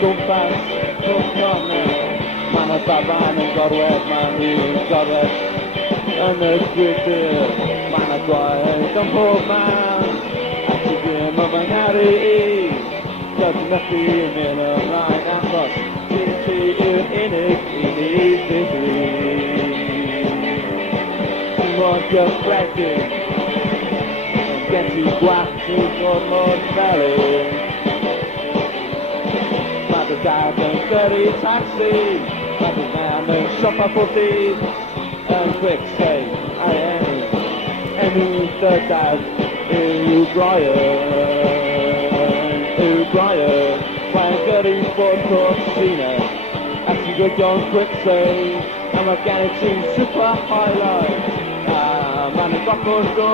gwmpas pob corner. Ma' 'na dafarn yn gorwedd, ma' hi'n gorwedd yn y gwydr. Ma' 'na gwaed yn pob man, a ti ddim yn fy ngharu i. Dyfnychu mynd ymlaen achos ti yw'r unig i ni ddifri. Ti'n mor gyffredin, gen ti gwallt i fod mor felyn. Ma' dy dad yn gyrru taxi, ma' dy mam yn siopa pob dydd. Yn quick say, ai enw dy dad yw Brian, mae'n gyrru bod Cortina, a ti'n gwydio'n quick say, a mae gen i ti'n super highlight, a ma'n y goffo'r do,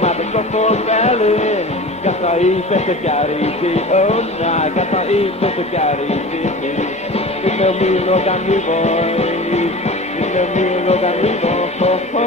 ma' dy goffo'r felyn, galla i beth y gari di, oh na, galla i beth y gari di, un o mil o ganrifoedd, un o mil o ganrifoedd, ho ho.